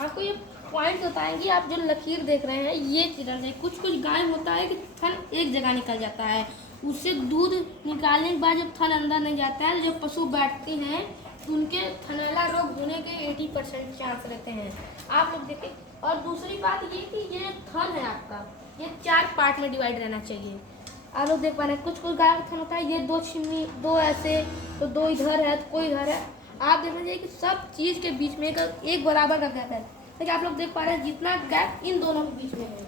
आपको ये पॉइंट बताएंगे। आप जो लकीर देख रहे हैं ये चिरल है। कुछ कुछ गाय होता है कि थन एक जगह निकल जाता है, उससे दूध निकालने के बाद जब थन अंदर नहीं जाता है, जब पशु बैठते हैं तो उनके थनैला रोग होने के 80% चांस रहते हैं। आप लोग देखिए। और दूसरी बात ये कि ये थन है आपका, ये 4 पार्ट में डिवाइड रहना चाहिए। आप लोग देख पा रहे हैं कुछ कुछ गाय का थन होता है ये 2 छिमी, 2 ऐसे, तो 2 इधर है तो कोई इधर है। आप देखना चाहिए कि सब चीज़ के बीच में एक बराबर का गैप है। देखिए आप लोग देख पा रहे हैं जितना गैप इन दोनों के बीच में है,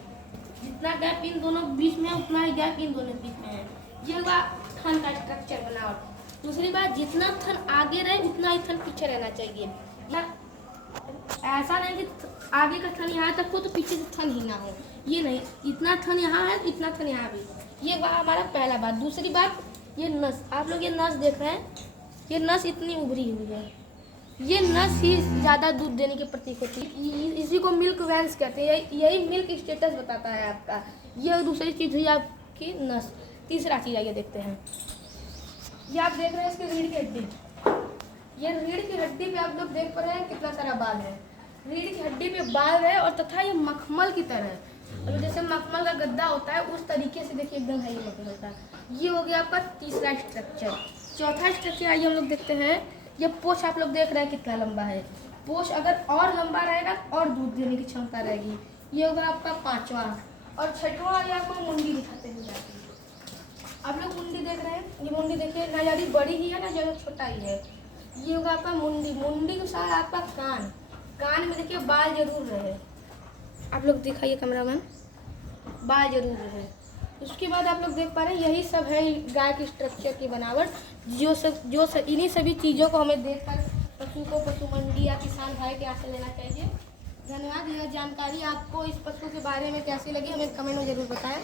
जितना गैप इन दोनों के बीच में है उतना ही गैप इन दोनों के बीच में है। ये हुआ थन का स्ट्रक्चर बनावट। दूसरी बात, जितना थन आगे रहे उतना ही थन पीछे रहना चाहिए। या ऐसा नहीं कि आगे का थन यहाँ तक हो तो पीछे से थन ही ना हो, ये नहीं। इतना थन यहाँ है इतना थन यहाँ भी। ये हुआ हमारा पहला बात। दूसरी बात, ये नस, आप लोग ये नस देख रहे हैं, ये नस इतनी उभरी हुई है, ये नस ही ज़्यादा दूध देने के प्रतीक होती है। इसी को मिल्क वैन्स कहते हैं। यही मिल्क स्टेटस बताता है आपका। ये दूसरी चीज़ हुई आपकी नस। तीसरा चीज़ आइए देखते हैं। ये आप देख रहे हैं इसकी रीढ़ की हड्डी। ये रीढ़ की हड्डी पे आप लोग देख पा रहे हैं कितना सारा बाल है। रीढ़ की हड्डी पे बाल है और तथा ये मखमल की तरह है। और जैसे मखमल का गद्दा होता है उस तरीके से देखिए एकदम है ये मखमल होता है। ये हो गया आपका तीसरा स्ट्रक्चर। चौथा स्ट्रक्चर आइए हम लोग देखते हैं। ये पोछ आप लोग देख रहे हैं कितना लंबा है। पोछ अगर और लंबा रहेगा और दूध देने की क्षमता रहेगी। ये होगा आपका पांचवा। और छठवां आइए आपको मुंडी दिखाते हैं जाके। आप लोग मुंडी देख रहे हैं, ये मुंडी देखिए ना ज़्यादा बड़ी ही है ना ज़्यादा छोटा ही है। ये होगा आपका मुंडी। मुंडी के साथ आपका कान, कान में देखिए बाल जरूर रहे। आप लोग दिखाइए कैमरामैन, बाल जरूर रहे। उसके बाद आप लोग देख पा रहे हैं यही सब है गाय की स्ट्रक्चर की बनावट। इन्हीं सभी चीज़ों को हमें देखकर पशु को पशु मंडी या किसान भाई के यहाँ से लेना चाहिए। धन्यवाद। यह जानकारी आपको इस पशु के बारे में कैसी लगी हमें कमेंट में ज़रूर बताएं।